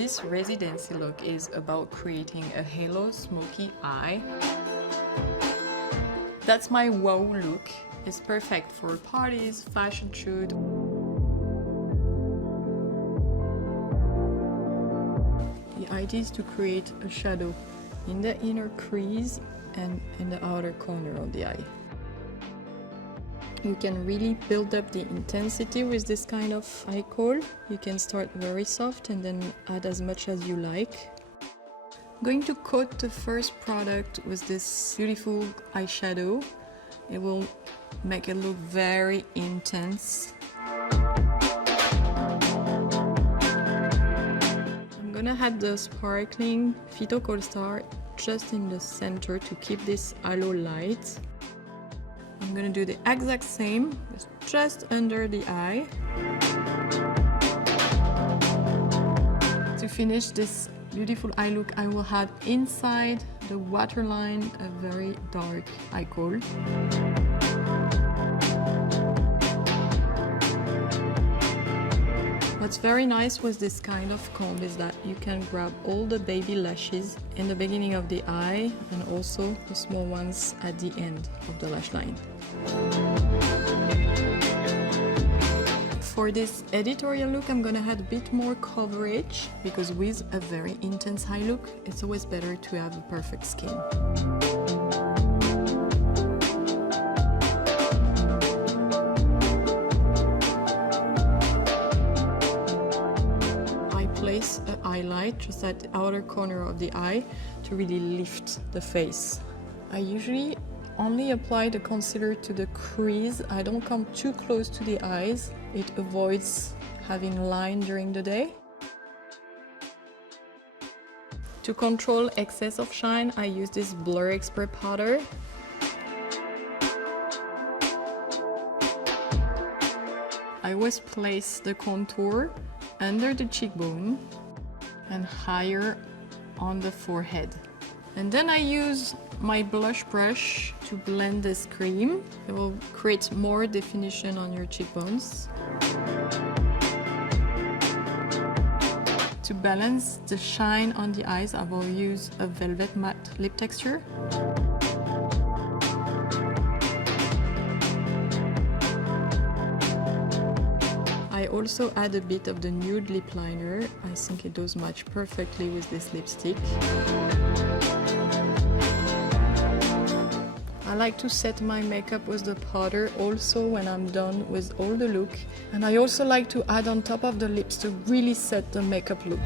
This residency look is about creating a halo smoky eye. That's my wow look. It's perfect for parties, fashion shoot. The idea is to create a shadow in the inner crease and in the outer corner of the eye. You can really build up the intensity with this kind of eye kohl. You can start very soft and then add as much as you like. I'm going to coat the first product with this beautiful eyeshadow. It will make it look very intense. I'm gonna add the sparkling Phyto-Khol star just in the center to keep this halo light. I'm gonna do the exact same, just under the eye. To finish this beautiful eye look, I will add inside the waterline a very dark eye kohl. What's very nice with this kind of comb is that you can grab all the baby lashes in the beginning of the eye and also the small ones at the end of the lash line. For this editorial look, I'm gonna add a bit more coverage because with a very intense eye look, it's always better to have a perfect skin. Place a highlight just at the outer corner of the eye to really lift the face. I usually only apply the concealer to the crease. I don't come too close to the eyes. It avoids having line during the day. To control excess of shine, I use this Blur Expert powder. I always place the contour under the cheekbone and higher on the forehead. And then I use my blush brush to blend this cream. It will create more definition on your cheekbones. To balance the shine on the eyes, I will use a velvet matte lip texture. I also add a bit of the nude lip liner. I think it does match perfectly with this lipstick. I like to set my makeup with the powder also when I'm done with all the look. And I also like to add on top of the lips to really set the makeup look.